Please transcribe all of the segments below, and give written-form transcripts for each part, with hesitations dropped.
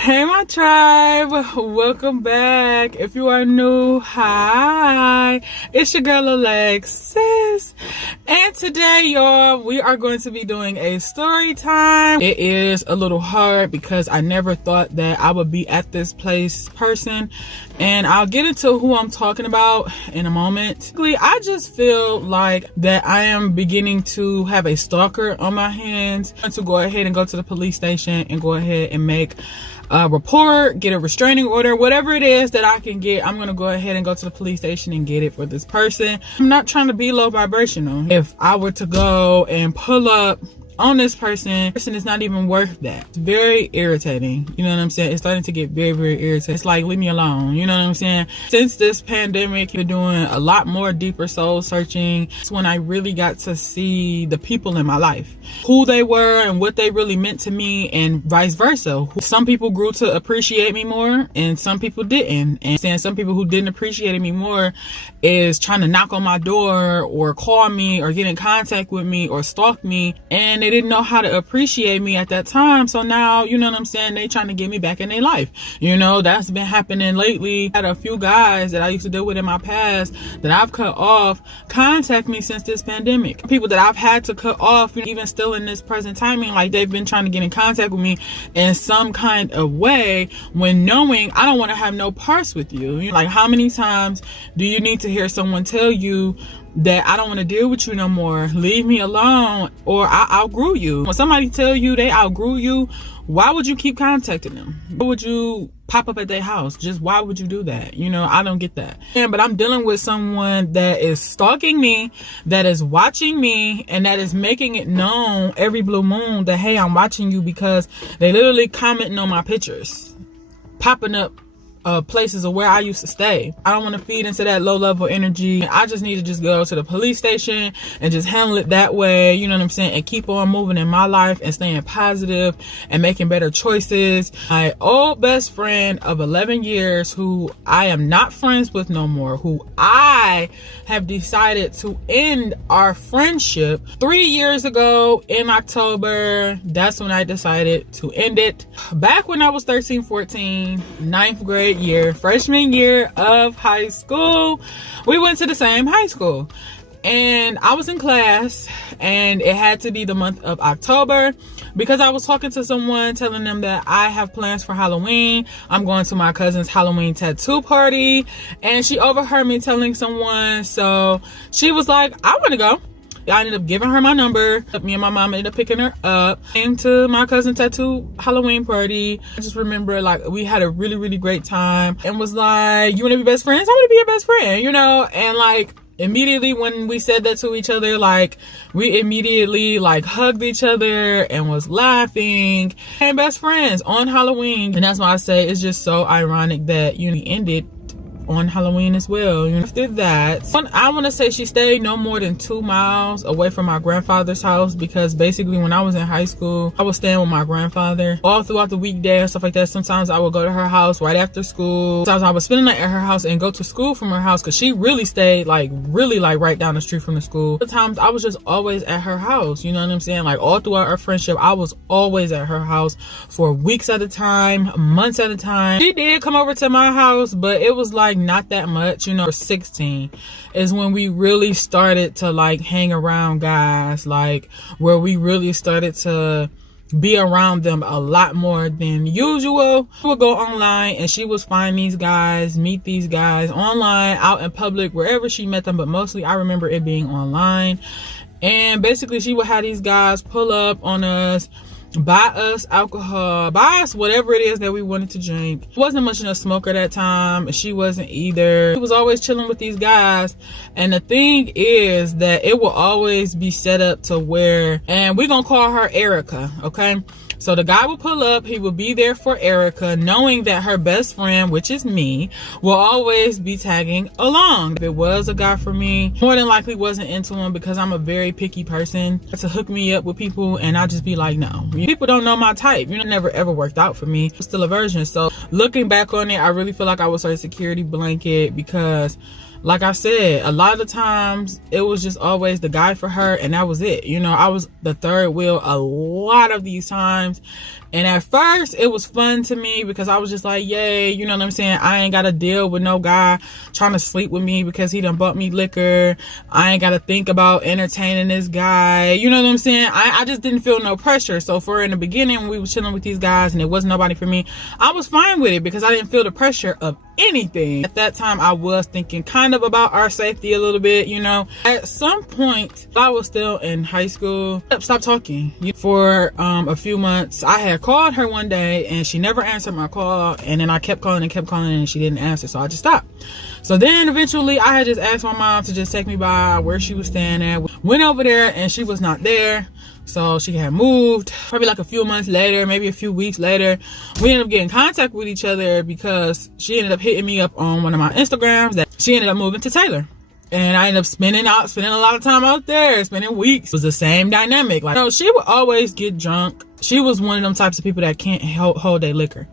Hey my tribe, welcome back. If you are new, hi, it's your girl Alexis, and today y'all, we are going to be doing a story time. It is a little hard because I never thought that I would be at this place person, and I'll get into who I'm talking about in a moment. I just feel like that I am beginning to have a stalker on my hands. I'm going to go ahead and go to the police station and go ahead and make a report, get a restraining order, whatever it is that I can get. I'm gonna go ahead and go to the police station and get it for this person. I'm not trying to be low vibrational. If I were to go and pull up on this person is not even worth that. It's very irritating. You know what I'm saying? It's starting to get very, very irritating. It's like, leave me alone. You know what I'm saying? Since this pandemic, you're doing a lot more deeper soul searching. It's when I really got to see the people in my life, who they were and what they really meant to me, and vice versa. Some people grew to appreciate me more and some people didn't. And saying some people who didn't appreciate me more is trying to knock on my door or call me or get in contact with me or stalk me, and they didn't know how to appreciate me at that time. So now, you know what I'm saying, they trying to get me back in their life. You know, that's been happening lately. I had a few guys that I used to deal with in my past that I've cut off contact me since this pandemic. People that I've had to cut off, even still in this present timing, like they've been trying to get in contact with me in some kind of way, when knowing I don't want to have no parts with you. You know, like, how many times do you need to hear someone tell you that I don't want to deal with you no more, leave me alone, or I outgrew you? When somebody tell you they outgrew you, why would you keep contacting them? Why would you pop up at their house? Just why would you do that? You know, I don't get that. But I'm dealing with someone that is stalking me, that is watching me, and that is making it known every blue moon that, hey, I'm watching you, because they literally commenting on my pictures, popping up places of where I used to stay. I don't want to feed into that low level energy. I just need to just go to the police station and just handle it that way, you know what I'm saying, and keep on moving in my life and staying positive and making better choices. My old best friend of 11 years, who I am not friends with no more, who I have decided to end our friendship 3 years ago in October. That's when I decided to end it. Back when I was 13, 14, 9th grade year, freshman year of high school, we went to the same high school, and I was in class, and it had to be the month of October because I was talking to someone, telling them that I have plans for Halloween. I'm going to my cousin's Halloween tattoo party, and she overheard me telling someone, so she was like, I want to go. I ended up giving her my number. Me and my mom ended up picking her up. Came to my cousin tattoo Halloween party. I just remember, like, we had a really, really great time, and was like, you want to be best friends? I want to be your best friend, you know? And like, immediately when we said that to each other, like, we immediately like hugged each other and was laughing and best friends on Halloween. And that's why I say it's just so ironic that uni ended on Halloween as well. You know, after that, I want to say she stayed no more than 2 miles away from my grandfather's house, because basically when I was in high school, I was staying with my grandfather all throughout the weekday and stuff like that. Sometimes I would go to her house right after school. Sometimes I would spend the night at her house and go to school from her house, because she really stayed like right down the street from the school. Sometimes I was just always at her house, you know what I'm saying? Like, all throughout our friendship, I was always at her house for weeks at a time, months at a time. She did come over to my house, but it was like not that much, you know. 16 is when we really started to like hang around guys, like where we really started to be around them a lot more than usual. We would go online and she would find these guys, meet these guys online, out in public, wherever she met them, but mostly I remember it being online. And basically she would have these guys pull up on us, buy us alcohol, buy us whatever it is that we wanted to drink. Wasn't much of a smoker that time. She wasn't either. She was always chilling with these guys. And the thing is that it will always be set up to where, and we're gonna call her Erica, okay? So the guy will pull up, he will be there for Erica, knowing that her best friend, which is me, will always be tagging along. If it was a guy for me, more than likely wasn't into him, because I'm a very picky person. To hook me up with people and I just be like, no. People don't know my type. You know, never ever worked out for me. It's still a virgin. So looking back on it, I really feel like I was her security blanket, because like I said, a lot of the times it was just always the guy for her, and that was it. You know, I was the third wheel a lot of these times, And at first it was fun to me because I was just like, yay, you know what I'm saying? I ain't got to deal with no guy trying to sleep with me because he done bought me liquor. I ain't got to think about entertaining this guy. You know what I'm saying? I just didn't feel no pressure. So for in the beginning, when we was chilling with these guys and it wasn't nobody for me, I was fine with it because I didn't feel the pressure of anything. At that time, I was thinking kind of about our safety a little bit, you know. At some point, I was still in high school. Stopped talking for a few months. I had called her one day and she never answered my call, and then I kept calling and she didn't answer, so I just stopped. So then eventually I had just asked my mom to just take me by where she was staying at. Went over there and she was not there. So she had moved. Probably like a few months later, maybe a few weeks later, we ended up getting in contact with each other because she ended up hitting me up on one of my Instagrams that she ended up moving to Taylor. And I ended up spending a lot of time out there, spending weeks. It was the same dynamic. Like, you know, she would always get drunk. She was one of them types of people that can't hold their liquor.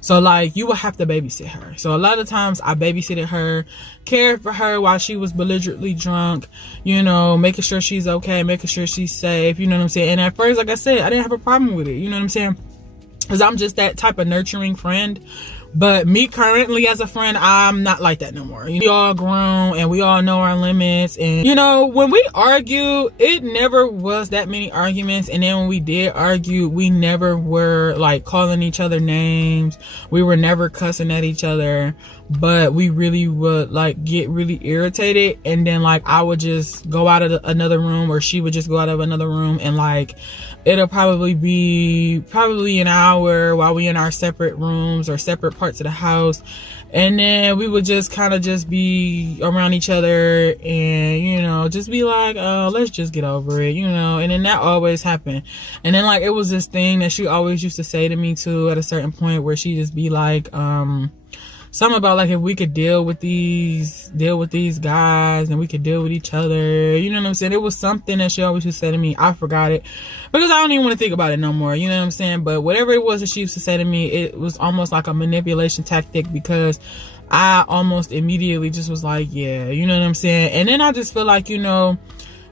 So like, you would have to babysit her. So a lot of times I babysitted her, cared for her while she was belligerently drunk, you know, making sure she's okay, making sure she's safe, you know what I'm saying? And at first, like I said, I didn't have a problem with it, you know what I'm saying? Because I'm just that type of nurturing friend. But me currently as a friend, I'm not like that no more. We all grown and we all know our limits. And, you know, when we argue, it never was that many arguments. And then when we did argue, we never were like calling each other names. We were never cussing at each other. But we really would like get really irritated. And then like I would just go out of another room, or she would just go out of another room, and like it'll probably be an hour while we in our separate rooms or separate parts of the house. And then we would just kind of just be around each other and, you know, just be like, oh, let's just get over it, you know. And then that always happened. And then like it was this thing that she always used to say to me too at a certain point, where she just be like, something about like if we could deal with these guys and we could deal with each other, you know what I'm saying? It was something that she always used to say to me. I forgot it because I don't even want to think about it no more, you know what I'm saying? But whatever it was that she used to say to me, it was almost like a manipulation tactic, because I almost immediately just was like, yeah, you know what I'm saying? And then I just feel like, you know,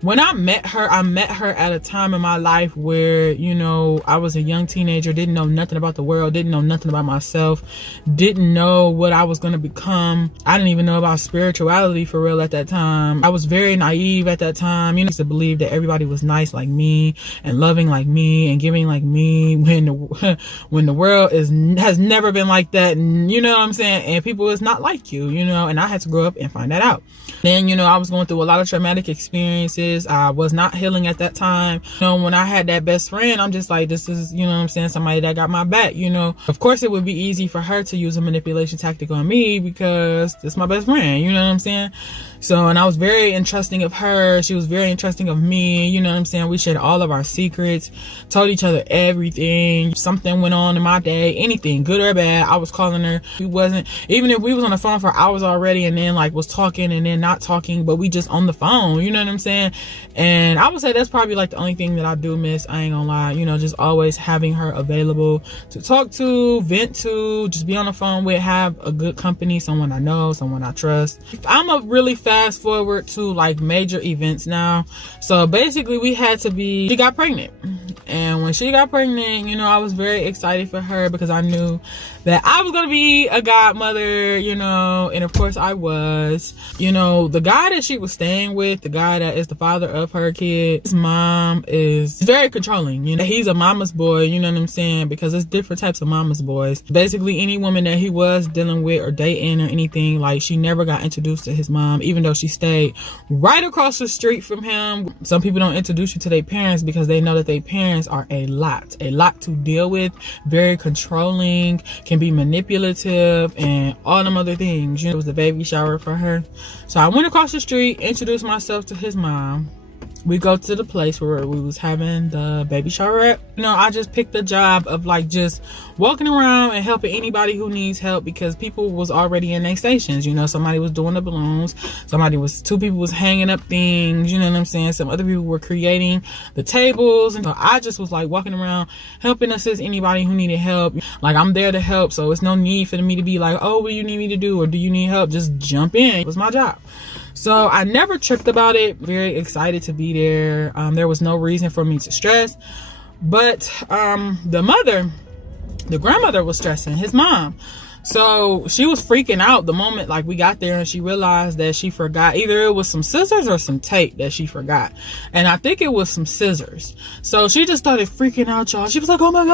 when I met her at a time in my life where, you know, I was a young teenager, didn't know nothing about the world, didn't know nothing about myself, didn't know what I was going to become. I didn't even know about spirituality for real at that time. I was very naive at that time. You know, I used to believe that everybody was nice like me and loving like me and giving like me, when the world has never been like that. And you know what I'm saying? And people is not like you, you know, and I had to grow up and find that out. Then, you know, I was going through a lot of traumatic experiences. I was not healing at that time. You know, when I had that best friend, I'm just like, this is, you know what I'm saying, somebody that got my back, you know. Of course, it would be easy for her to use a manipulation tactic on me because it's my best friend, you know what I'm saying? So, and I was very entrusting of her. She was very entrusting of me, you know what I'm saying? We shared all of our secrets, told each other everything. Something went on in my day, anything, good or bad, I was calling her. Even if we was on the phone for hours already and then like was talking and then not talking, but we just on the phone, you know what I'm saying? And I would say that's probably like the only thing that I do miss. I ain't gonna lie, you know, just always having her available to talk to, vent to, just be on the phone with, have a good company, someone I know, someone I trust. I'm a really fast forward to like major events now. So basically she got pregnant. And when she got pregnant, you know, I was very excited for her because I knew that I was going to be a godmother, you know, and of course I was. You know, the guy that she was staying with, the guy that is the father of her kid, his mom is very controlling, you know. He's a mama's boy, you know what I'm saying, because there's different types of mama's boys. Basically, any woman that he was dealing with or dating or anything, like, she never got introduced to his mom, even though she stayed right across the street from him. Some people don't introduce you to their parents because they know that their parents are a lot to deal with, very controlling, can be manipulative, and all them other things. You know, it was the baby shower for her. So I went across the street, introduced myself to his mom. We go to the place where we was having the baby shower at. You know, I just picked the job of like just walking around and helping anybody who needs help, because people was already in their stations. You know, somebody was doing the balloons, two people was hanging up things, you know what I'm saying? Some other people were creating the tables. And so I just was like walking around helping assist anybody who needed help. Like, I'm there to help, so it's no need for me to be like, oh, what do you need me to do, or do you need help? Just jump in. It was my job. So I never tripped about it. Very excited to be there. There was no reason for me to stress. But the mother the grandmother was stressing, his mom. So she was freaking out the moment like we got there, and she realized that she forgot, either it was some scissors or some tape that she forgot, and I think it was some scissors. So she just started freaking out, y'all. She was like, oh my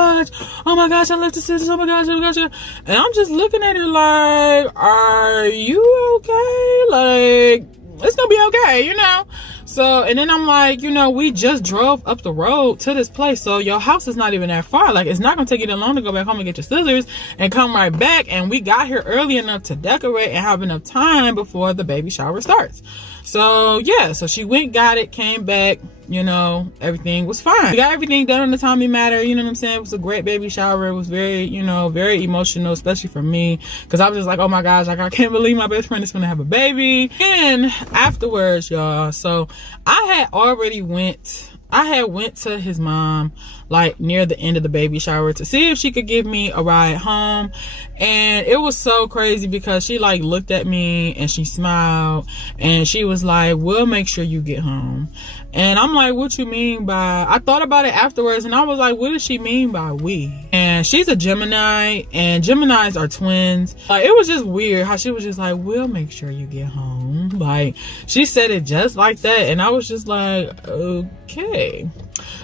gosh, I left the scissors, oh my gosh. And I'm just looking at her like, are you okay? Like, it's gonna be okay, you know? So, and then I'm like, you know, we just drove up the road to this place, so your house is not even that far. Like, it's not gonna take you that long to go back home and get your scissors and come right back. And we got here early enough to decorate and have enough time before the baby shower starts. So yeah, so she went, got it, came back, you know, everything was fine. We got everything done on the time it mattered, you know what I'm saying? It was a great baby shower. It was very, you know, very emotional, especially for me, because I was just like, oh my gosh, like, I can't believe my best friend is gonna have a baby. And afterwards, y'all, so I had went to his mom like near the end of the baby shower to see if she could give me a ride home. And it was so crazy because she like looked at me and she smiled and she was like, we'll make sure you get home. And I'm like, what you mean by, I thought about it afterwards and I was like, what does she mean by we? And she's a Gemini, and Geminis are twins. Like, it was just weird how she was just like, we'll make sure you get home. Like, she said it just like that, and I was just like, okay.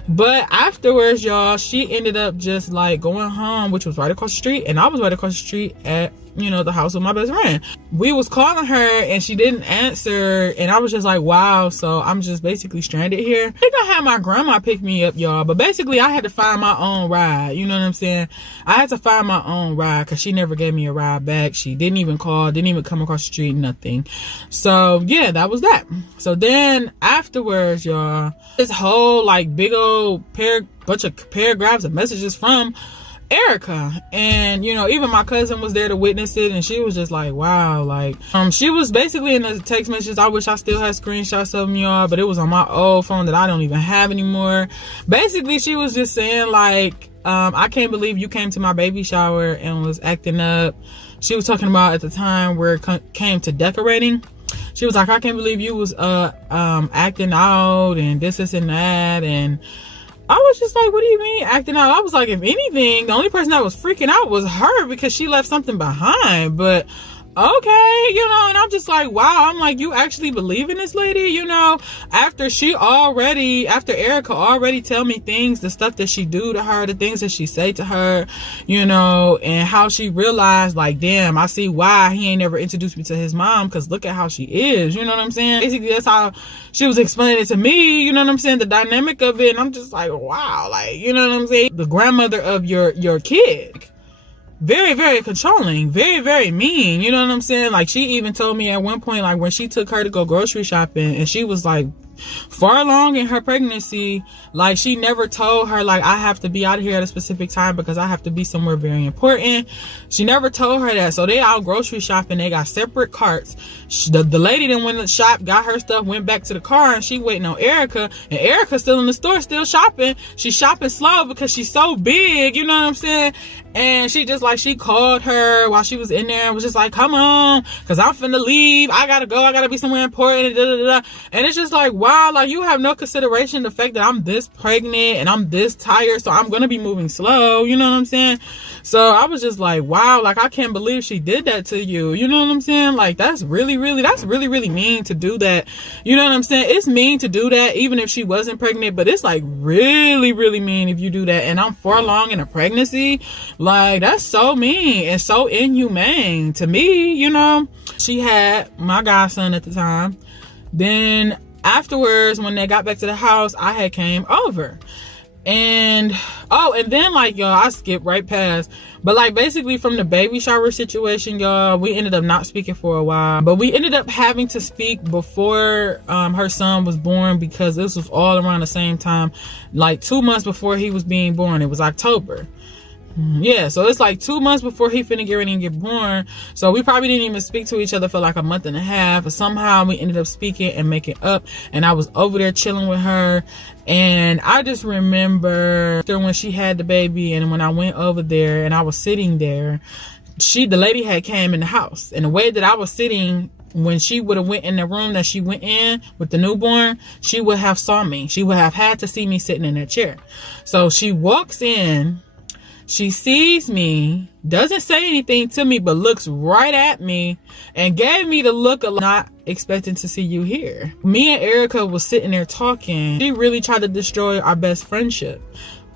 But afterwards, y'all, she ended up just like going home, which was right across the street, and I was right across the street at, you know, the house of my best friend. We was calling her and she didn't answer, and I was just like, wow, so I'm just basically stranded here. I think I had my grandma pick me up, y'all, but basically I had to find my own ride, you know what I'm saying? I had to find my own ride because she never gave me a ride back. She didn't even call, didn't even come across the street, nothing. So yeah, that was that. So then afterwards, y'all, this whole like big old bunch of paragraphs of messages from Erica, and you know, even my cousin was there to witness it, and she was just like, wow, like she was basically in the text messages. I wish I still had screenshots of them, y'all, but it was on my old phone that I don't even have anymore. Basically, she was just saying like, I can't believe you came to my baby shower and was acting up. She was talking about at the time where it came to decorating. She was like, I can't believe you was acting out and this and that. And I was just like, what do you mean acting out? I was like, if anything, the only person that was freaking out was her because she left something behind. But okay, you know, and I'm just like, wow, I'm like, you actually believe in this lady, you know, after Erica already tell me things, the stuff that she do to her, the things that she say to her, you know, and how she realized like, damn, I see why he ain't never introduced me to his mom, because look at how she is, you know what I'm saying? Basically, that's how she was explaining it to me, you know what I'm saying, the dynamic of it. And I'm just like, wow, like, you know what I'm saying, the grandmother of your kid, very, very controlling, very, very mean, you know what I'm saying? Like, she even told me at one point, like, when she took her to go grocery shopping, and she was like far along in her pregnancy, like, she never told her like, I have to be out of here at a specific time because I have to be somewhere very important. She never told her that. So they out grocery shopping, they got separate carts. The lady then went to the shop, got her stuff, went back to the car, and she waiting on Erica, and Erica's still in the store, still shopping. She's shopping slow because she's so big, you know what I'm saying? And she just like, she called her while she was in there and was just like, come on, because I'm finna leave, I gotta go, I gotta be somewhere important, and it's just like, wow, like, you have no consideration the fact that I'm this pregnant and I'm this tired, so I'm gonna be moving slow, you know what I'm saying? So I was just like, wow, like, I can't believe she did that to you, you know what I'm saying? Like, that's really mean to do that, you know what I'm saying? It's mean to do that even if she wasn't pregnant, but it's like really mean if you do that, and I'm far along in a pregnancy. Like, that's so mean and so inhumane to me, you know? She had my godson at the time. Then afterwards, when they got back to the house, I had came over. And then like, y'all, I skipped right past, but like, basically from the baby shower situation, y'all, we ended up not speaking for a while, but we ended up having to speak before her son was born, because this was all around the same time, like 2 months before he was being born. It was October. Yeah, so it's like 2 months before he finna get ready and get born. So we probably didn't even speak to each other for like a month and a half. But somehow we ended up speaking and making up. And I was over there chilling with her. And I just remember when she had the baby, and when I went over there and I was sitting there, the lady had came in the house. And the way that I was sitting, when she would have went in the room that she went in with the newborn, she would have saw me. She would have had to see me sitting in that chair. So she walks in. She sees me, doesn't say anything to me, but looks right at me and gave me the look of not expecting to see you here. Me and Erica was sitting there talking. She really tried to destroy our best friendship.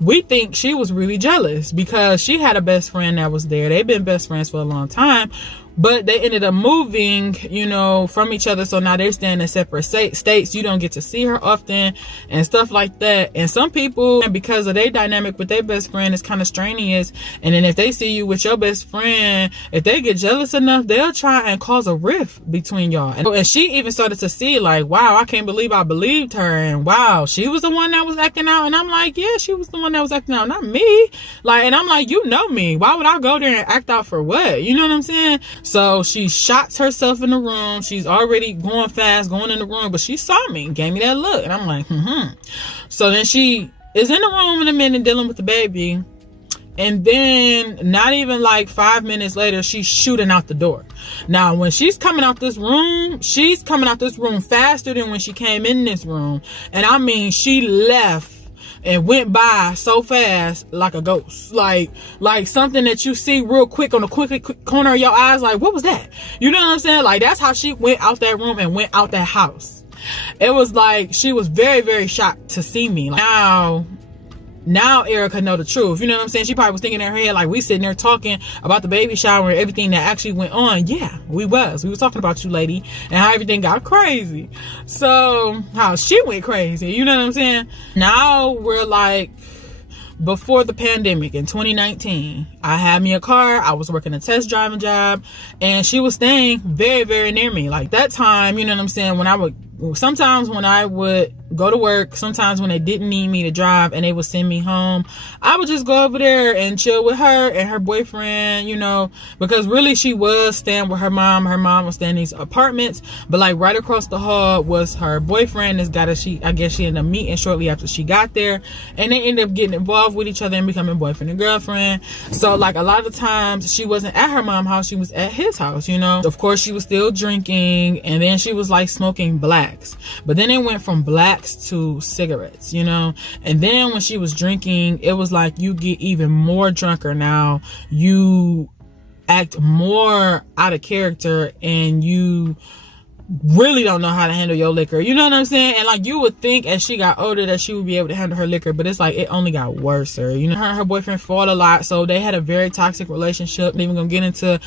We think she was really jealous because she had a best friend that was there. They've been best friends for a long time, but they ended up moving, you know, from each other. So now they're staying in separate states. You don't get to see her often and stuff like that. And some people, because of their dynamic with their best friend, is kind of strenuous. And then if they see you with your best friend, if they get jealous enough, they'll try and cause a rift between y'all. And she even started to see like, wow, I can't believe I believed her. And wow, she was the one that was acting out. And I'm like, yeah, she was the one that was acting out, not me. Like, and I'm like, you know me. Why would I go there and act out for what? You know what I'm saying? So she shots herself in the room. She's already going fast, going in the room, but she saw me and gave me that look. And I'm like, So then she is in the room in a minute dealing with the baby. And then not even like 5 minutes later, she's shooting out the door. Now, when she's coming out this room faster than when she came in this room. And I mean, she left and went by so fast like a ghost, like something that you see real quick on the quick corner of your eyes. Like, what was that? You know what I'm saying? Like, that's how she went out that room and went out that house. It was like she was very, very shocked to see me. Like, now Erica know the truth. You know what I'm saying? She probably was thinking in her head, like, we sitting there talking about the baby shower and everything that actually went on. Yeah, we was talking about you, lady, and how everything got crazy. So how she went crazy, you know what I'm saying? Now we're like, before the pandemic in 2019, I had me a car. I was working a test driving job, and she was staying very, very near me. Like, that time, you know what I'm saying, sometimes when I would go to work, sometimes when they didn't need me to drive and they would send me home, I would just go over there and chill with her and her boyfriend, you know, because really she was staying with her mom. Her mom was staying in these apartments, but like right across the hall was her boyfriend. This guy that I guess she ended up meeting shortly after she got there, and they ended up getting involved with each other and becoming boyfriend and girlfriend. So like a lot of times she wasn't at her mom's house, she was at his house, you know. Of course she was still drinking, and then she was like smoking blacks, but then it went from blacks to cigarettes, you know. And then when she was drinking, it was like you get even more drunker. Now you act more out of character, and you really don't know how to handle your liquor, you know what I'm saying? And like, you would think as she got older that she would be able to handle her liquor, but it's like it only got worse. You know, her and her boyfriend fought a lot, so they had a very toxic relationship. Not even gonna get into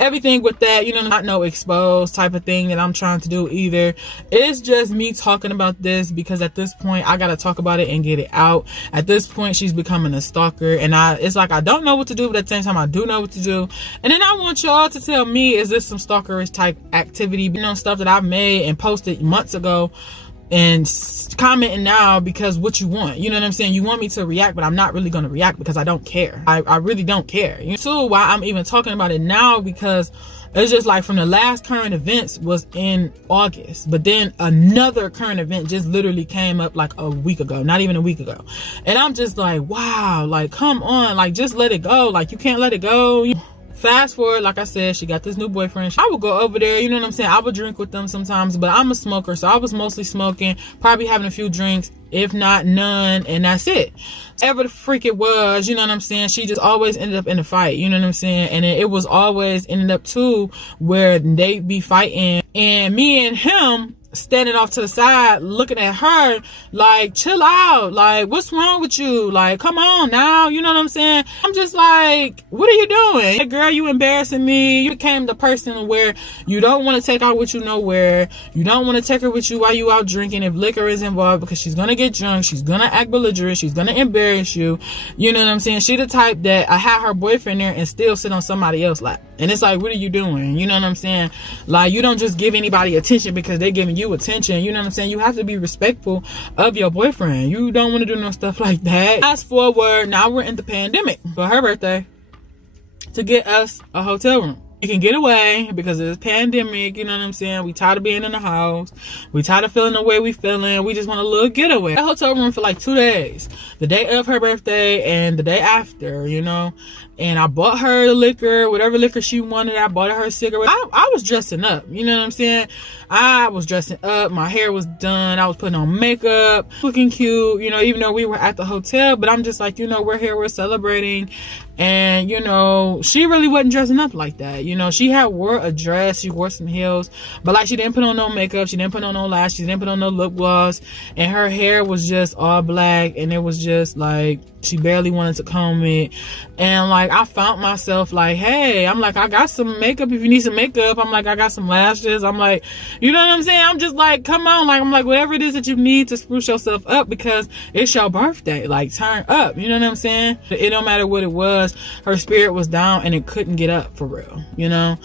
everything with that, you know, not no exposed type of thing that I'm trying to do either. It's just me talking about this because at this point I gotta talk about it and get it out. At this point she's becoming a stalker, and it's like I don't know what to do, but at the same time I do know what to do. And then I want y'all to tell me, is this some stalkerish type activity, you know, stuff that I've made and posted months ago and commenting now because what you want, you know what I'm saying? You want me to react, but I'm not really going to react because I don't care. I really don't care. You know, too, why I'm even talking about it now, because it's just like from the last current events was in August, but then another current event just literally came up like a week ago, not even a week ago. And I'm just like, wow, like, come on, like, just let it go. Like, you can't let it go. Fast forward, like I said, she got this new boyfriend. I would go over there, you know what I'm saying? I would drink with them sometimes, but I'm a smoker, so I was mostly smoking, probably having a few drinks, if not none, and that's it. Whatever the freak it was, you know what I'm saying? She just always ended up in a fight, you know what I'm saying? And it was always ended up too where they be fighting, and me and him standing off to the side looking at her like, chill out, like, what's wrong with you, like, come on now, you know what I'm saying? I'm just like, what are you doing? Hey, girl, you embarrassing me. You became the person where you don't want to take her with you nowhere. You don't want to take her with you while you out drinking if liquor is involved, because she's gonna get drunk, she's gonna act belligerent, she's gonna embarrass you, you know what I'm saying? She the type that I had her boyfriend there and still sit on somebody else's lap, and it's like, what are you doing? You know what I'm saying? Like, you don't just give anybody attention because they're giving you attention, you know what I'm saying? You have to be respectful of your boyfriend. You don't want to do no stuff like that. Fast forward, now we're in the pandemic for her birthday to get us a hotel room. You can get away because of this pandemic, you know what I'm saying? We tired of being in the house. We tired of feeling the way we feeling. We just want a little getaway. A hotel room for like 2 days. The day of her birthday and the day after, you know? and I bought her the liquor, whatever liquor she wanted. I bought her a cigarette. I was dressing up, you know what I'm saying? I was dressing up. My hair was done. I was putting on makeup, looking cute, you know, even though we were at the hotel. But I'm just like, you know, we're here, we're celebrating. And, you know, she really wasn't dressing up like that. You know, she had wore a dress, she wore some heels, but like she didn't put on no makeup, she didn't put on no lashes, she didn't put on no lip gloss, and her hair was just all black, and it was just like she barely wanted to comb it. And like I found myself like, hey, I'm like, I got some makeup if you need some makeup. I'm like, I got some lashes. I'm like, you know what I'm saying? I'm just like, come on, like I'm like, whatever it is that you need to spruce yourself up, because it's your birthday, like turn up, you know what I'm saying? It don't matter what it was, her spirit was down and it couldn't get up for real, you know?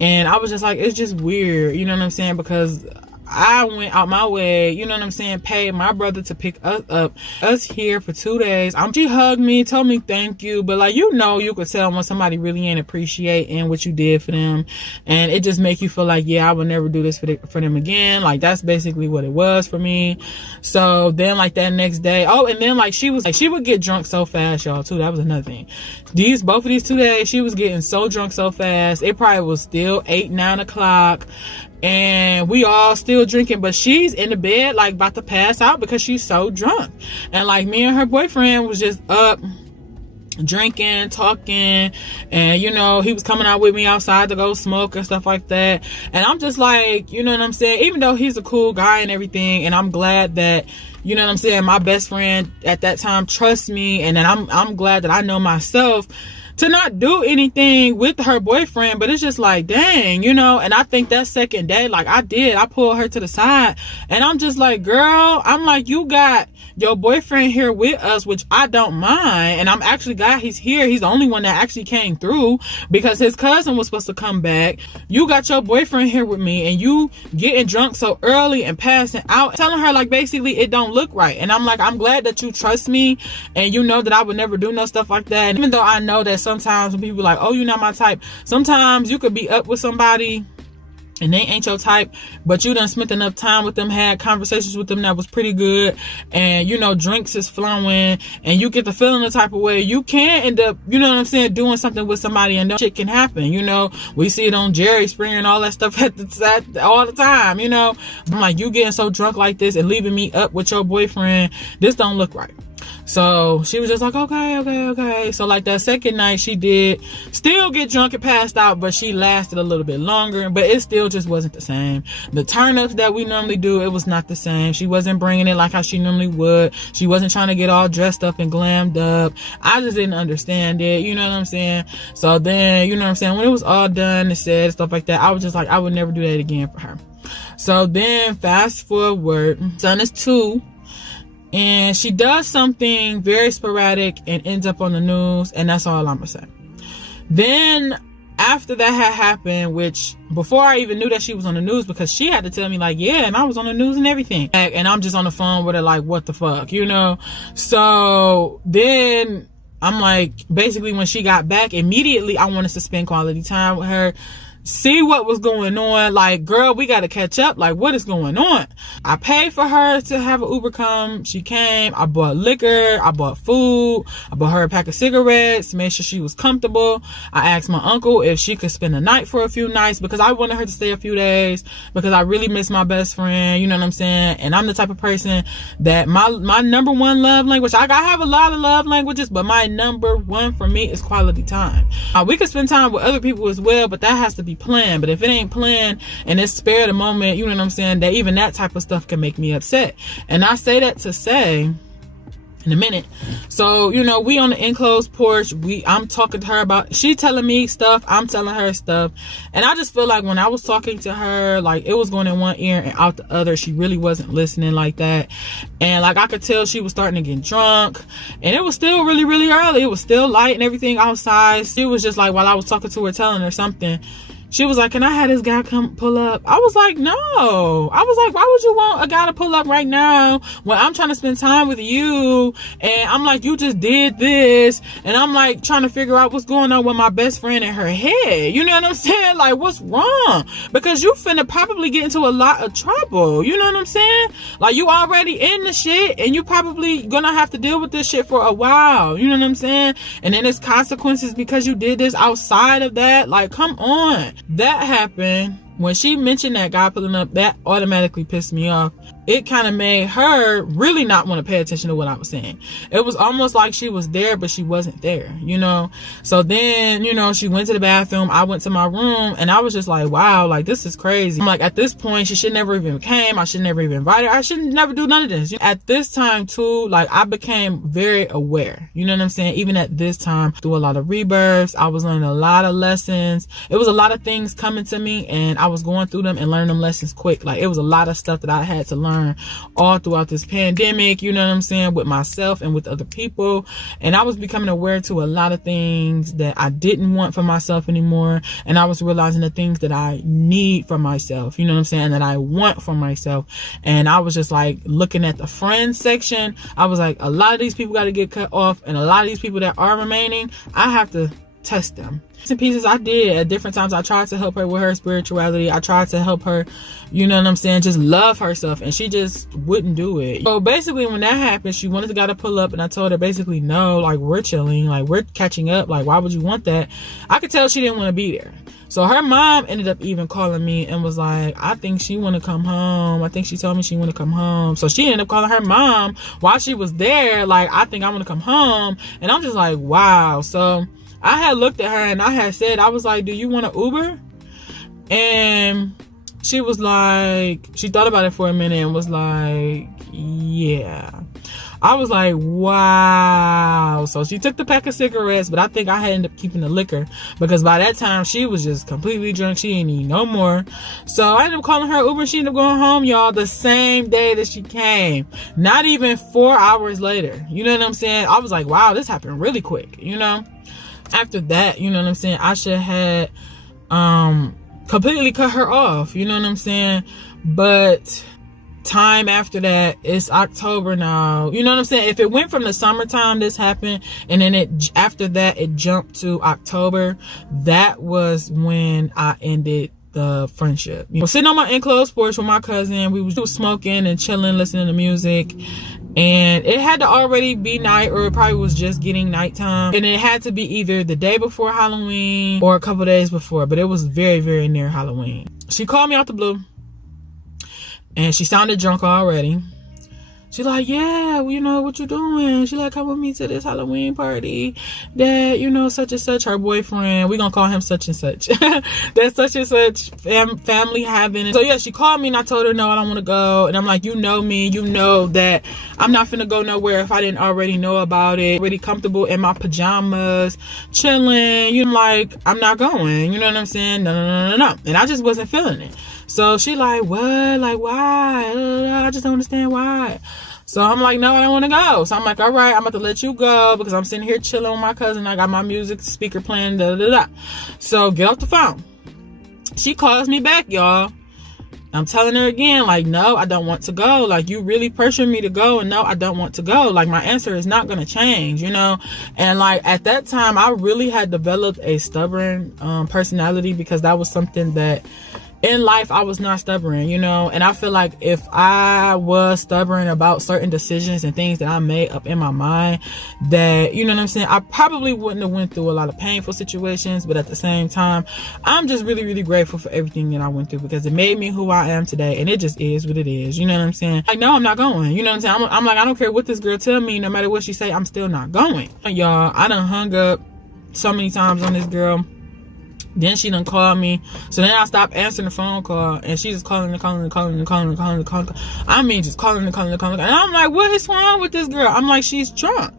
And I was just like, it's just weird, you know what I'm saying? Because I went out my way, you know what I'm saying, paid my brother to pick us up, us here for 2 days. She hugged me, told me thank you, but like, you know, you could tell when somebody really ain't appreciating what you did for them, and it just make you feel like, yeah, I would never do this for them again. Like that's basically what it was for me. So then like that next day, oh, and then like she would get drunk so fast, y'all, too. That was another thing. Both of these 2 days, she was getting so drunk so fast. It probably was still 8-9 o'clock. And we all still drinking, but she's in the bed like about to pass out because she's so drunk. And like me and her boyfriend was just up drinking, talking, and you know, he was coming out with me outside to go smoke and stuff like that. And I'm just like, you know what I'm saying, even though he's a cool guy and everything, and I'm glad that, you know what I'm saying, my best friend at that time trusts me, and then I'm glad that I know myself to not do anything with her boyfriend. But it's just like, dang, you know. And I think that second day, like I pulled her to the side, and I'm just like, girl, I'm like, you got your boyfriend here with us, which I don't mind, and I'm actually glad he's here. He's the only one that actually came through because his cousin was supposed to come back. You got your boyfriend here with me, and you getting drunk so early and passing out, telling her like basically it don't look right. And I'm like, I'm glad that you trust me, and you know that I would never do no stuff like that. And even though I know that sometimes when people are like, oh, you're not my type, sometimes you could be up with somebody and they ain't your type, but you done spent enough time with them, had conversations with them that was pretty good, and you know, drinks is flowing, and you get to feeling the type of way, you can end up, you know what I'm saying, doing something with somebody, and that shit can happen. You know, we see it on Jerry Springer and all that stuff all the time, you know. I'm like, you getting so drunk like this and leaving me up with your boyfriend, this don't look right. So she was just like, okay. So like that second night, she did still get drunk and passed out, but she lasted a little bit longer, but it still just wasn't the same. The turn-ups that we normally do, it was not the same. She wasn't bringing it like how she normally would. She wasn't trying to get all dressed up and glammed up. I just didn't understand it, you know what I'm saying? So then, you know what I'm saying, when it was all done and said, stuff like that, I was just like, I would never do that again for her. So then fast forward, son is 2. And she does something very sporadic and ends up on the news, and that's all I'm gonna say. Then after that had happened, which before I even knew that she was on the news, because she had to tell me like, yeah, and I was on the news and everything, and I'm just on the phone with her like, what the fuck, you know? So then I'm like, basically when she got back, immediately I wanted to spend quality time with her, see what was going on. Like, girl, we got to catch up. Like, what is going on? I paid for her to have an Uber come. She came. I bought liquor. I bought food. I bought her a pack of cigarettes, made sure she was comfortable. I asked my uncle if she could spend the night for a few nights, because I wanted her to stay a few days, because I really miss my best friend, you know what I'm saying? And I'm the type of person that my number one love language, I have a lot of love languages, but my number one for me is quality time. We could spend time with other people as well, but that has to be planned. But if it ain't planned and it's spare the moment, you know what I'm saying, that even that type of stuff can make me upset. And I say that to say, in a minute, so you know, we on the enclosed porch, I'm talking to her about, she telling me stuff, I'm telling her stuff, and I just feel like when I was talking to her, like it was going in one ear and out the other. She really wasn't listening like that, and like I could tell she was starting to get drunk, and it was still really early, it was still light and everything outside. She was just like, while I was talking to her, telling her something, She was like, can I have this guy come pull up? I was like, no. I was like, why would you want a guy to pull up right now when I'm trying to spend time with you? And I'm like, you just did this. And I'm like trying to figure out what's going on with my best friend in her head. You know what I'm saying? Like, what's wrong? Because you finna probably get into a lot of trouble. You know what I'm saying? Like, you already in the shit and you probably gonna have to deal with this shit for a while. You know what I'm saying? And then there's consequences because you did this outside of that. Like, come on. That happened. When she mentioned that guy pulling up, that automatically pissed me off. It kind of made her really not want to pay attention to what I was saying. It was almost like she was there, but she wasn't there, you know? So then, you know, she went to the bathroom. I went to my room and I was just like, wow, like, this is crazy. I'm like, at this point, she should never even came. I should never even invite her. I should never do none of this. At this time too, like, I became very aware, you know what I'm saying? Even at this time, through a lot of rebirths, I was learning a lot of lessons. It was a lot of things coming to me and I was going through them and learning them lessons quick. Like, it was a lot of stuff that I had to learn all throughout this pandemic, you know what I'm saying, with myself and with other people. And I was becoming aware to a lot of things that I didn't want for myself anymore. And I was realizing the things that I need for myself, you know what I'm saying, that I want for myself. And I was just like looking at the friends section. I was like, a lot of these people got to get cut off, and a lot of these people that are remaining, I have to test them. In pieces I did at different times. I tried to help her with her spirituality. I tried to help her, you know what I'm saying, just love herself, and she just wouldn't do it. So basically when that happened, she wanted the guy to pull up, and I told her basically, no, like, we're chilling, like, we're catching up, like, why would you want that? I could tell she didn't want to be there. So her mom ended up even calling me and was like, I think she want to come home. I think she told me she want to come home. So she ended up calling her mom while she was there, like, I think I want to come home. And I'm just like, wow. So I had looked at her and I had said, I was like, do you want an Uber? And she was like, she thought about it for a minute and was like, yeah. I was like, wow. So she took the pack of cigarettes, but I think I had ended up keeping the liquor because by that time she was just completely drunk. She didn't need no more. So I ended up calling her Uber and she ended up going home, y'all, the same day that she came. Not even 4 hours later. You know what I'm saying? I was like, wow, this happened really quick, you know? After that, you know what I'm saying, I should have completely cut her off, you know what I'm saying? But time after that, it's October now, you know what I'm saying? If it went from the summertime, this happened, and then after that it jumped to October, that was when I ended the friendship. You know, sitting on my enclosed porch with my cousin, we was smoking and chilling, listening to music, and it had to already be night, or it probably was just getting nighttime, and it had to be either the day before Halloween or a couple days before, but it was very, very near Halloween. She called me out the blue and she sounded drunk already. She like, yeah, well, you know, what you doing? She like, come with me to this Halloween party that, you know, such and such, her boyfriend, we gonna call him such and such, that such and such family having. So yeah, she called me and I told her, no, I don't want to go. And I'm like, you know me, you know that I'm not finna go nowhere if I didn't already know about it. Already comfortable in my pajamas, chilling, you know, like, I'm not going, you know what I'm saying? No. And I just wasn't feeling it. So she like, what? Like, why? I just don't understand why. So I'm like, no, I don't want to go. So I'm like, all right, I'm about to let you go because I'm sitting here chilling with my cousin. I got my music speaker playing, So get off the phone. She calls me back, y'all. I'm telling her again, like, no, I don't want to go. Like, you really pressuring me to go, and no, I don't want to go. Like, my answer is not going to change, you know? And like, at that time, I really had developed a stubborn personality, because that was something that in life I was not stubborn, you know? And I feel like if I was stubborn about certain decisions and things that I made up in my mind, that, you know what I'm saying, I probably wouldn't have went through a lot of painful situations. But at the same time, I'm just really, really grateful for everything that I went through, because it made me who I am today, and it just is what it is, you know what I'm saying? Like, no, I'm not going, you know what I'm saying? I'm like, I don't care what this girl tell me, no matter what she say, I'm still not going. Y'all, I done hung up so many times on this girl. Then she done called me. So then I stopped answering the phone call, and she just calling. I mean, just calling. And I'm like, what is wrong with this girl? I'm like, she's drunk.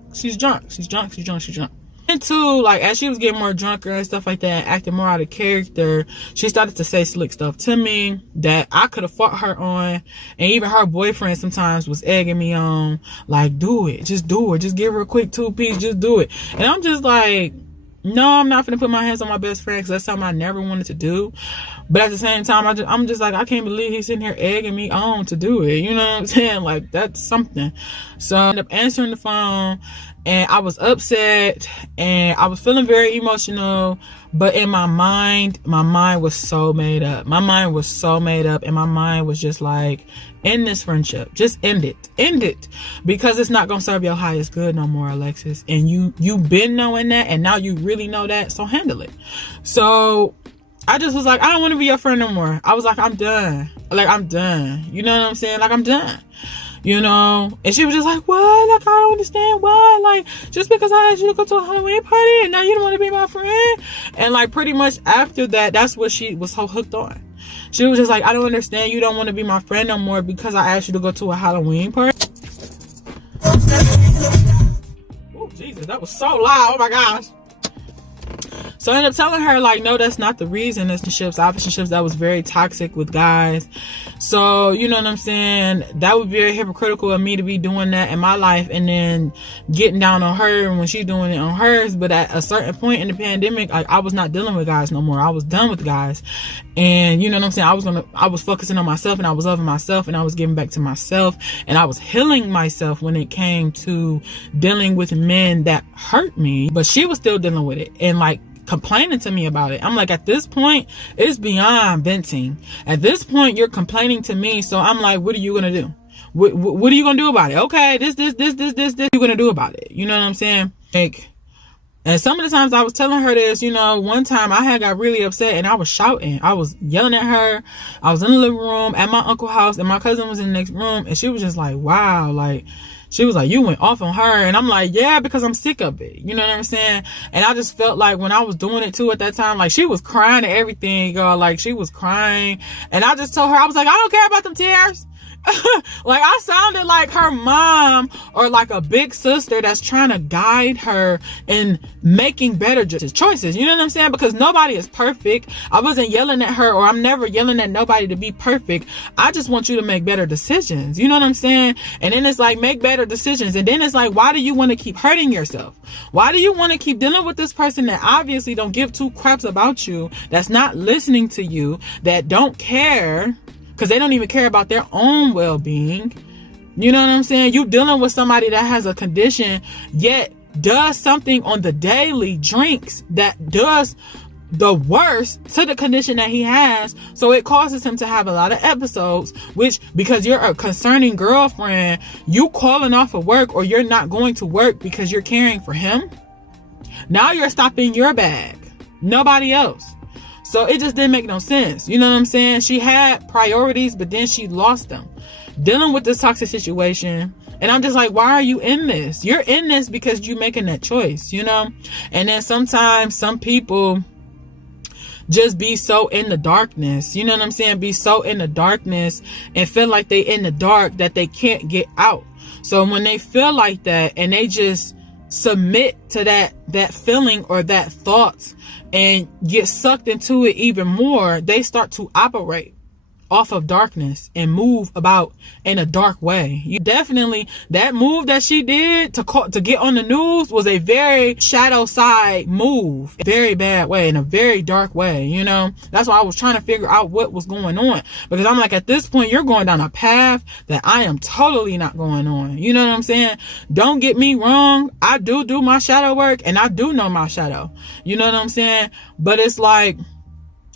And two, like, as she was getting more drunker and stuff like that, acting more out of character, she started to say slick stuff to me that I could have fought her on. And even her boyfriend sometimes was egging me on, like, do it. Just do it. Just give her a quick 2-piece. Just do it. And I'm just like, no, I'm not gonna put my hands on my best friend because that's something I never wanted to do. But at the same time, I'm just like, I can't believe he's sitting here egging me on to do it. You know what I'm saying? Like, that's something. So I ended up answering the phone, and I was upset, and I was feeling very emotional. But in my mind was so made up. My mind was so made up, and my mind was just like, end this friendship. Just end it, because it's not gonna serve your highest good no more, Alexis. And you been knowing that, and now you really know that, so handle it. So I just was like, I don't want to be your friend no more. I was like, I'm done. Like, I'm done. You know what I'm saying? Like, I'm done. You know? And she was just like, what? Like, I don't understand why. Like, just because I asked you to go to a Halloween party and now you don't want to be my friend? And like, pretty much after that, that's what she was so hooked on. She was just like, I don't understand. You don't want to be my friend no more because I asked you to go to a Halloween party. Oh, Jesus, that was so loud. Oh my gosh. So I ended up telling her, like, no, that's not the reason. Relationships that was very toxic with guys. So, you know what I'm saying? That would be very hypocritical of me to be doing that in my life and then getting down on her when she's doing it on hers. But at a certain point in the pandemic, like, I was not dealing with guys no more. I was done with guys. And you know what I'm saying? I was focusing on myself, and I was loving myself, and I was giving back to myself, and I was healing myself when it came to dealing with men that hurt me. But she was still dealing with it and like complaining to me about it. I'm like, at this point, it's beyond venting. At this point, you're complaining to me. So I'm like, what are you gonna do? What are you gonna do about it? Okay, this you're gonna do about it. You know what I'm saying? Like, and some of the times I was telling her this, you know, one time I had got really upset and I was shouting. I was yelling at her. I was in the living room at my uncle's house, and my cousin was in the next room, and she was just like, wow, like, she was like, you went off on her. And I'm like, yeah, because I'm sick of it. You know what I'm saying? And I just felt like when I was doing it too at that time, like, she was crying and everything, girl. Like, she was crying. And I just told her, I was like, I don't care about them tears. Like, I sounded like her mom or like a big sister that's trying to guide her in making better choices. You know what I'm saying? Because nobody is perfect. I wasn't yelling at her, or I'm never yelling at nobody to be perfect. I just want you to make better decisions. You know what I'm saying? And then it's like, make better decisions. And then it's like, why do you want to keep hurting yourself? Why do you want to keep dealing with this person that obviously don't give two craps about you, that's not listening to you, that don't care? Because they don't even care about their own well-being. You know what I'm saying? You dealing with somebody that has a condition, yet does something on the daily, drinks, that does the worst to the condition that he has. So it causes him to have a lot of episodes, which, because you're a concerning girlfriend, you calling off of work, or you're not going to work because you're caring for him. Now you're stopping your bag, nobody else. So it just didn't make no sense. You know what I'm saying? She had priorities, but then she lost them. Dealing with this toxic situation. And I'm just like, why are you in this? You're in this because you're making that choice, you know? And then sometimes some people just be so in the darkness. You know what I'm saying? Be so in the darkness and feel like they in the dark that they can't get out. So when they feel like that and they just submit to that feeling or that thought and get sucked into it even more, they start to operate off of darkness and move about in a dark way. You definitely, that move that she did to get on the news was a very shadow side move, very bad way, in a very dark way. You know, that's why I was trying to figure out what was going on, because I'm like, at this point, you're going down a path that I am totally not going on. You know what I'm saying? Don't get me wrong, I do my shadow work, and I do know my shadow. You know what I'm saying? But it's like,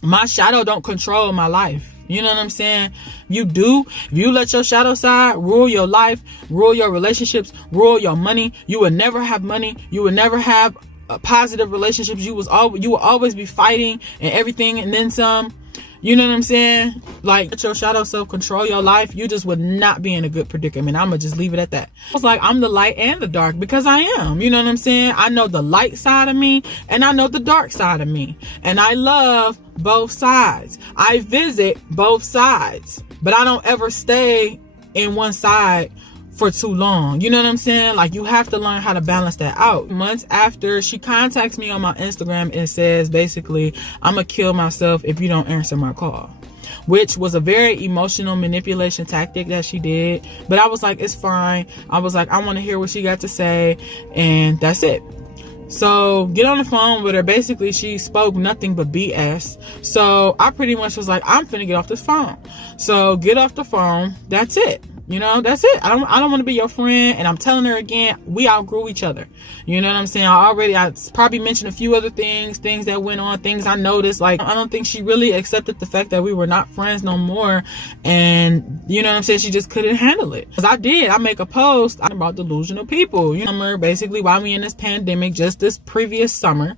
my shadow don't control my life. You know what I'm saying? You do. If you let your shadow side rule your life, rule your relationships, rule your money, you will never have money. You will never have positive relationships. You will always be fighting and everything and then some. You know what I'm saying? Like, let your shadow self control your life, you just would not be in a good predicament. I'm going to just leave it at that. It's like, I'm the light and the dark, because I am. You know what I'm saying? I know the light side of me and I know the dark side of me. And I love both sides. I visit both sides, but I don't ever stay in one side for too long. You know what I'm saying? Like, you have to learn how to balance that out. Months after, she contacts me on my Instagram and says, basically, I'm gonna kill myself if you don't answer my call, which was a very emotional manipulation tactic that she did. But I was like, it's fine. I was like, I want to hear what she got to say, and that's it. So get on the phone with her. Basically, she spoke nothing but BS. So I pretty much was like, I'm finna get off this phone. So get off the phone. That's it. You know, that's it. I don't want to be your friend. And I'm telling her again, we outgrew each other. You know what I'm saying? I probably mentioned a few other things that went on, things I noticed. Like, I don't think she really accepted the fact that we were not friends no more. And you know what I'm saying? She just couldn't handle it. Cause I make a post about delusional people. You know, basically why we in this pandemic, just this previous summer.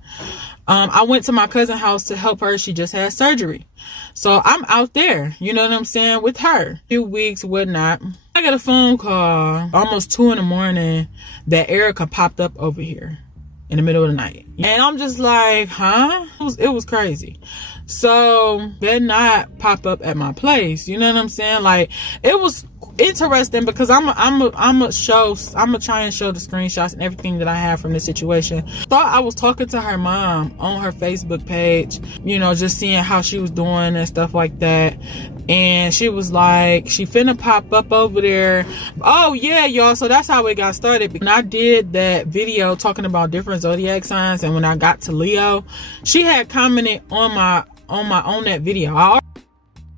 I went to my cousin's house to help her. She just had surgery. So I'm out there, you know what I'm saying, with her. A few weeks, whatnot. I got a phone call almost 2 a.m. that Erica popped up over here in the middle of the night. And I'm just like, huh? It was crazy. So better not pop up at my place. You know what I'm saying? Like, it was interesting because I'm gonna try and show the screenshots and everything that I have from this situation. Thought I was talking to her mom on her Facebook page, you know, just seeing how she was doing and stuff like that. And she was like, she finna pop up over there. Oh yeah, y'all. So that's how it got started. When I did that video talking about different zodiac signs, and when I got to Leo, she had commented on that video. I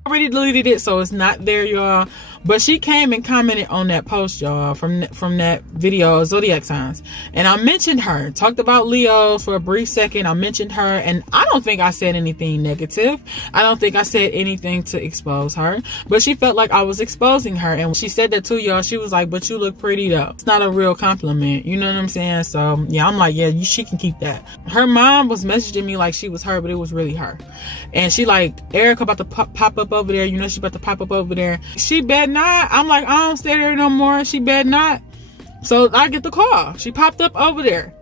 already deleted it, so it's not there, y'all. But she came and commented on that post, y'all, from that video, zodiac signs. And I mentioned her, talked about Leos for a brief second. I mentioned her, and I don't think I said anything negative. I don't think I said anything to expose her. But she felt like I was exposing her. And when she said that too, y'all, she was like, but you look pretty though. It's not a real compliment. You know what I'm saying? So yeah, I'm like, yeah, she can keep that. Her mom was messaging me like she was her, but it was really her. And she like, Erica about to pop up over there. You know, she about to pop up over there. She bet not. I'm like, I don't stay there no more. She bet not. So I get the call. She popped up over there.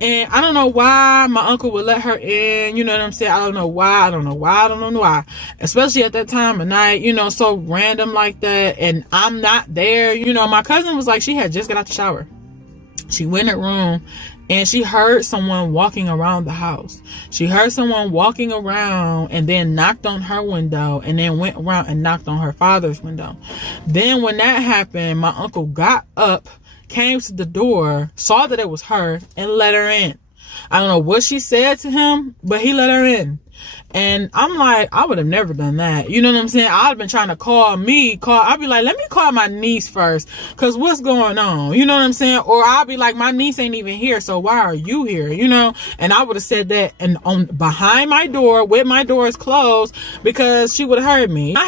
And I don't know why my uncle would let her in. You know what I'm saying? I don't know why. Especially at that time of night, you know, so random like that. And I'm not there. You know, my cousin was like, she had just got out the shower. She went in her room and she heard someone walking around the house. She heard someone walking around and then knocked on her window and then went around and knocked on her father's window. Then when that happened, my uncle got up, came to the door, saw that it was her, and let her in. I don't know what she said to him, but he let her in. And I'm like, I would have never done that. You know what I'm saying? I'd have been trying to I'd be like, let me call my niece first. Cause what's going on? You know what I'm saying? Or I'll be like, my niece ain't even here. So why are you here? You know? And I would have said that behind my door with my doors closed because she would have heard me. I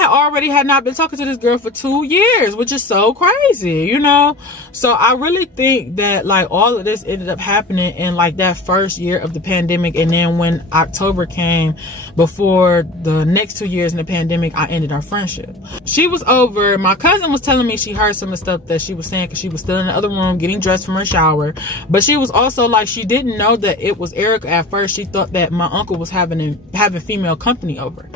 had not been talking to this girl for 2 years, which is so crazy, you know? So I really think that like all of this ended up happening in like that first year of the pandemic. And then when October came, before the next 2 years in the pandemic, I ended our friendship. She was over. My cousin was telling me she heard some of the stuff that she was saying because she was still in the other room getting dressed from her shower. But she was also like, she didn't know that it was Erica at first. She thought that my uncle was having female company over.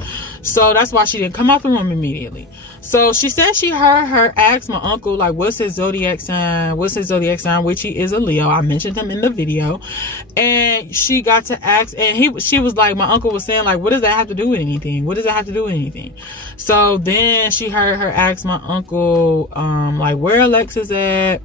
So that's why she didn't come out the room immediately. So she said she heard her ask my uncle, like, what's his zodiac sign, which he is a Leo. I mentioned him in the video. And she got to ask, and she was like, my uncle was saying, like, what does that have to do with anything? So then she heard her ask my uncle, like, where Alexa's at?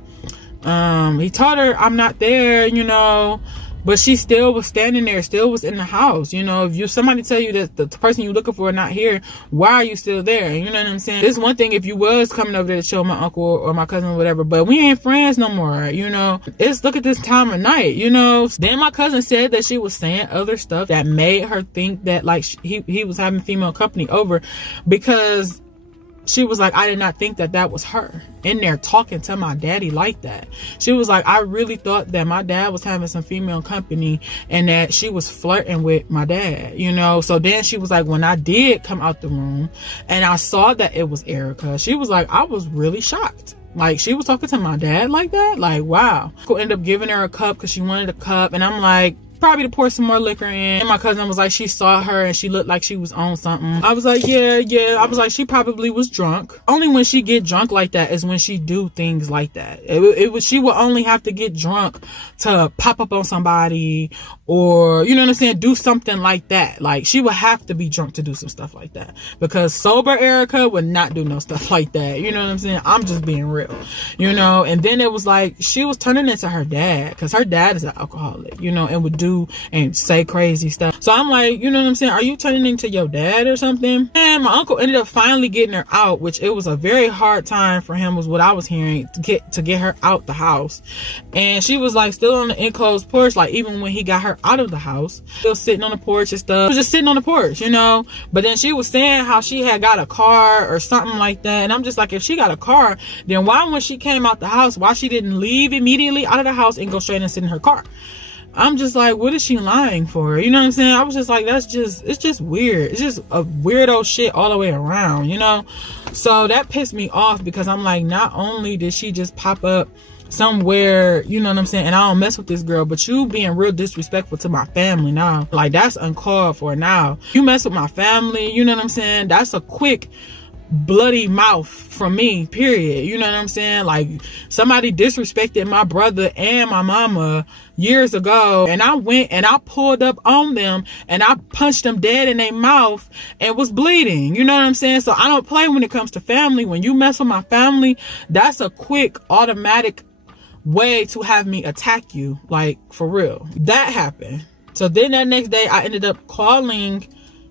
He told her I'm not there, you know. But she still was standing there, still was in the house. You know, if somebody tell you that the person you're looking for not here, why are you still there? You know what I'm saying? It's one thing if you was coming over there to show my uncle or my cousin or whatever, but we ain't friends no more, you know? Look at this time of night, you know? Then my cousin said that she was saying other stuff that made her think that like he was having female company over, because she was like, I did not think that was her in there talking to my daddy like that. She was like, I really thought that my dad was having some female company and that she was flirting with my dad, you know? So then she was like, when I did come out the room and I saw that it was Erica, she was like, I was really shocked. Like, she was talking to my dad like that? Like, wow. Could end up giving her a cup because she wanted a cup. And I'm like, probably to pour some more liquor in. And my cousin was like, she saw her and she looked like she was on something. I was like, yeah. I was like, she probably was drunk. Only when she get drunk like that is when she do things like that. She would only have to get drunk to pop up on somebody, or, you know what I'm saying, do something like that. Like, she would have to be drunk to do some stuff like that, because sober Erica would not do no stuff like that. You know what I'm saying? I'm just being real, you know. And then it was like she was turning into her dad, because her dad is an alcoholic, you know, and would do and say crazy stuff. So I'm like, you know what I'm saying, are you turning into your dad or something? And my uncle ended up finally getting her out, which it was a very hard time for him, was what I was hearing, to get her out the house. And she was like still on the enclosed porch, like even when he got her out of the house, still sitting on the porch and stuff. She was just sitting on the porch, you know. But then she was saying how she had got a car or something like that, and I'm just like, if she got a car, then why when she came out the house, why she didn't leave immediately out of the house and go straight and sit in her car? I'm just like, what is she lying for? You know what I'm saying? I was just like, it's just weird. It's just a weirdo shit all the way around, you know? So that pissed me off, because I'm like, not only did she just pop up somewhere, you know what I'm saying, and I don't mess with this girl, but you being real disrespectful to my family now. Like, that's uncalled for now. You mess with my family, you know what I'm saying? That's a quick bloody mouth from me, period. You know what I'm saying? Like, somebody disrespected my brother and my mama years ago, and I went and I pulled up on them and I punched them dead in their mouth and was bleeding. You know what I'm saying? So I don't play when it comes to family. When you mess with my family, that's a quick automatic way to have me attack you, like, for real. That happened. So then that next day I ended up calling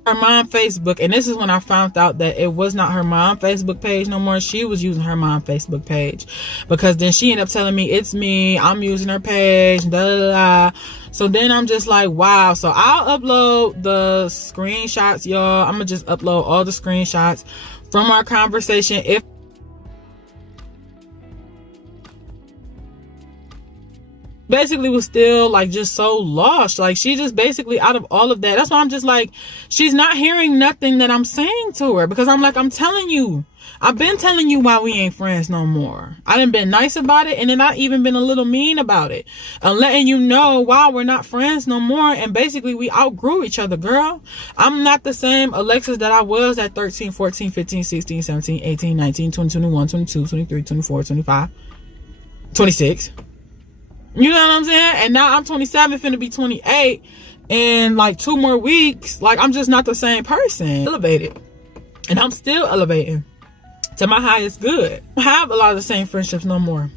her mom Facebook, and this is when I found out that it was not her mom Facebook page no more. She was using her mom Facebook page, because then she ended up telling me, it's me, I'm using her page, da da da. So then I'm just like, wow. So I'll upload the screenshots, y'all. I'm gonna just upload all the screenshots from our conversation. If basically was still like just so lost, like she just basically out of all of that. That's why I'm just like, she's not hearing nothing that I'm saying to her, because I'm like, I'm telling you, I've been telling you why we ain't friends no more. I done been nice about it, and then I even been a little mean about it, and letting you know why we're not friends no more. And basically we outgrew each other, girl. I'm not the same Alexis that I was at 13, 14, 15, 16, 17, 18, 19, 20, 21, 22, 23, 24, 25, 26. You know what I'm saying? And now I'm 27, finna be 28 in like 2 more weeks. Like, I'm just not the same person. Elevated. And I'm still elevating to my highest good. I don't have a lot of the same friendships no more,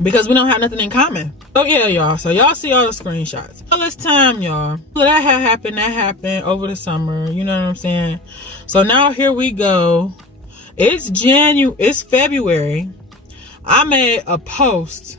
because we don't have nothing in common. So yeah, y'all. So y'all see all the screenshots. All this time, y'all. So that happened over the summer. You know what I'm saying? So now here we go. It's February. I made a post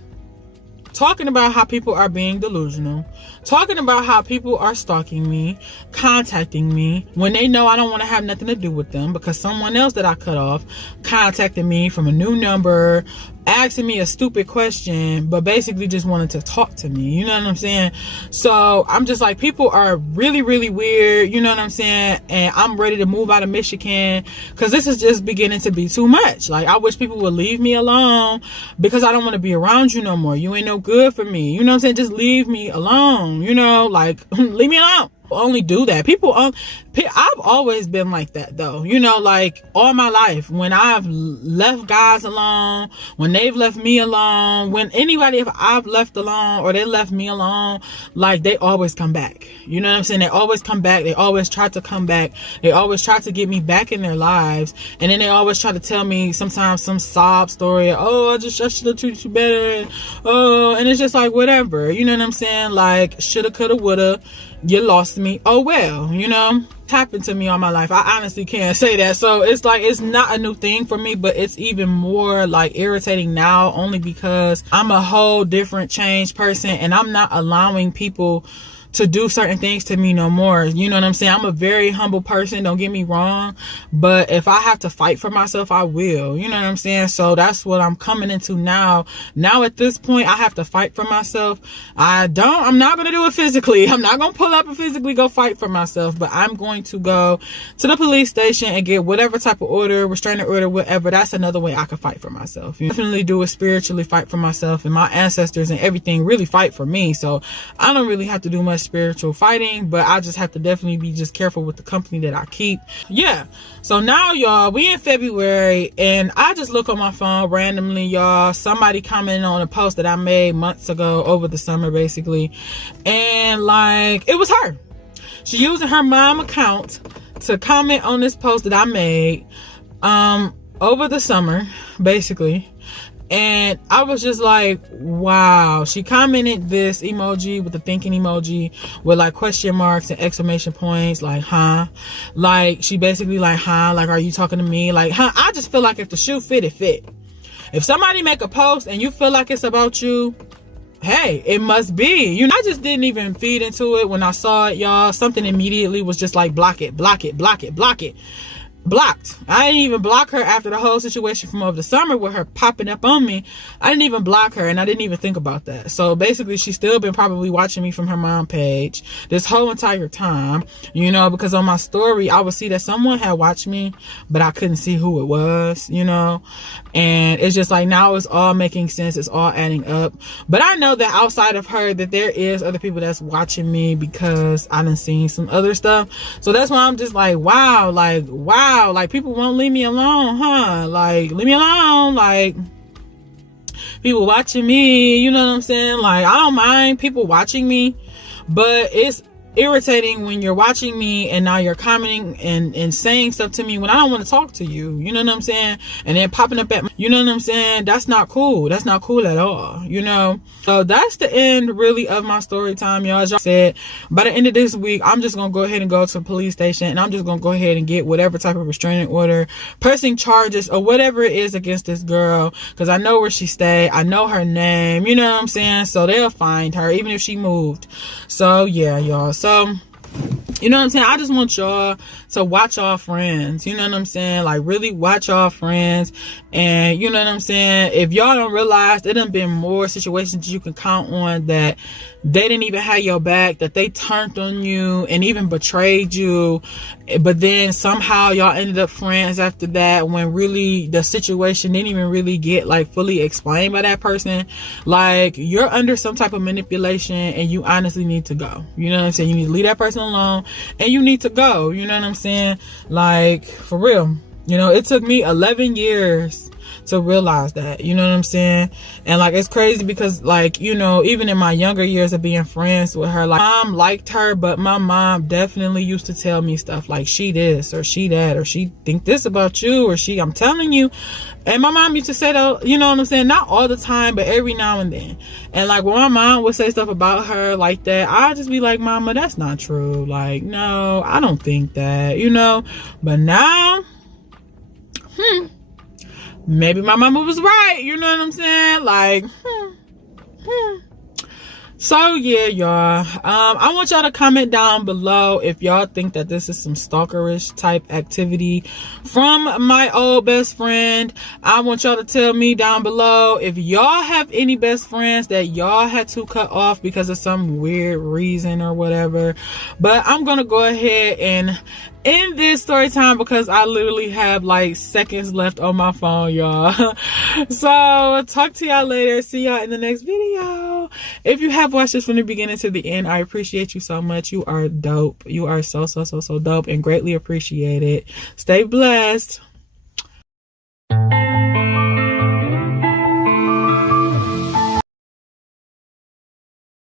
talking about how people are being delusional, talking about how people are stalking me, contacting me when they know I don't want to have nothing to do with them, because someone else that I cut off contacted me from a new number, asking me a stupid question, but basically just wanted to talk to me. You know what I'm saying? So I'm just like, people are really, really weird. You know what I'm saying? And I'm ready to move out of Michigan, because this is just beginning to be too much. Like, I wish people would leave me alone, because I don't want to be around you no more. You ain't no good for me. You know what I'm saying? Just leave me alone. You know, like, leave me alone. Only do that. I've always been like that, though. You know, like, all my life, when I've left guys alone, when they've left me alone, when anybody, if I've left alone or they left me alone, like, they always come back. You know what I'm saying? They always come back. They always try to come back. They always try to get me back in their lives. And then they always try to tell me sometimes some sob story. Oh, I should have treated you better. Oh, and it's just like, whatever. You know what I'm saying? Like, shoulda, coulda, woulda. You lost me. Oh, well, you know, it's happened to me all my life. I honestly can't say that. So it's like, it's not a new thing for me, but it's even more like irritating now, only because I'm a whole different changed person, and I'm not allowing people to do certain things to me no more. You know what I'm saying? I'm a very humble person, don't get me wrong, but if I have to fight for myself, I will. You know what I'm saying? So that's what I'm coming into now. Now at this point, I have to fight for myself. I'm not going to do it physically. I'm not going to pull up and physically go fight for myself, but I'm going to go to the police station and get whatever type of order, restraining order, whatever. That's another way I can fight for myself. You definitely do it spiritually, fight for myself, and my ancestors and everything really fight for me. So I don't really have to do much spiritual fighting, but I just have to definitely be just careful with the company that I keep. Yeah. So now, y'all, we in February, and I just look on my phone randomly, y'all. Somebody commented on a post that I made months ago over the summer, basically, and like, it was her. She using her mom account to comment on this post that I made over the summer, basically. And I was just like, wow. She commented this emoji with the thinking emoji with like question marks and exclamation points, like, huh? Like, she basically like, huh? Like, are you talking to me? Like, huh? I just feel like if the shoe fit, it fit. If somebody make a post and you feel like it's about you, hey, it must be. You know, I just didn't even feed into it when I saw it, y'all. Something immediately was just like, block it, block it, block it, block it. Blocked. I didn't even block her after the whole situation from over the summer with her popping up on me. I didn't even block her, and I didn't even think about that. So basically, she's still been probably watching me from her mom page this whole entire time, you know, because on my story, I would see that someone had watched me, but I couldn't see who it was, you know. And it's just like, now it's all making sense. It's all adding up. But I know that outside of her, that there is other people that's watching me, because I done seen some other stuff. So that's why I'm just like, wow, like people won't leave me alone, huh? Like, leave me alone. Like, people watching me, you know what I'm saying? Like, I don't mind people watching me, but it's irritating when you're watching me and now you're commenting and saying stuff to me when I don't want to talk to you, you know what I'm saying? And then popping up at me, you know what I'm saying? That's not cool. That's not cool at all, you know? So that's the end really of my story time, y'all. As y'all said, by the end of this week, I'm just gonna go ahead and go to the police station, and I'm just gonna go ahead and get whatever type of restraining order, pressing charges, or whatever it is against this girl, because I know where she stay, I know her name, you know what I'm saying? So they'll find her even if she moved. So yeah, y'all. So, you know what I'm saying? I just want y'all to watch y'all friends. You know what I'm saying? Like, really watch y'all friends. And you know what I'm saying? If y'all don't realize, there done been more situations you can count on that they didn't even have your back, that they turned on you and even betrayed you. But then somehow y'all ended up friends after that, when really the situation didn't even really get like fully explained by that person. Like, you're under some type of manipulation, and you honestly need to go. You know what I'm saying? You need to leave that person alone, and you need to go. You know what I'm saying? Like, for real. You know, it took me 11 years to realize that, you know what I'm saying? And like, it's crazy because, like, you know, even in my younger years of being friends with her, like, mom liked her, but my mom definitely used to tell me stuff like, she this or she that, or she think this about you, or I'm telling you. And my mom used to say that, you know what I'm saying? Not all the time, but every now and then. And like, when my mom would say stuff about her like that, I'd just be like, Mama, that's not true. Like, no, I don't think that, you know? But now, maybe my mama was right, you know what I'm saying? Like, So yeah, y'all, I want y'all to comment down below if y'all think that this is some stalkerish type activity from my old best friend. I want y'all to tell me down below if y'all have any best friends that y'all had to cut off because of some weird reason or whatever. But I'm gonna go ahead and end this story time because I literally have like seconds left on my phone, y'all. So talk to y'all later. See y'all in the next video. If you have watched this from the beginning to the end, I appreciate you so much. You are dope. You are so dope and greatly appreciated. Stay blessed.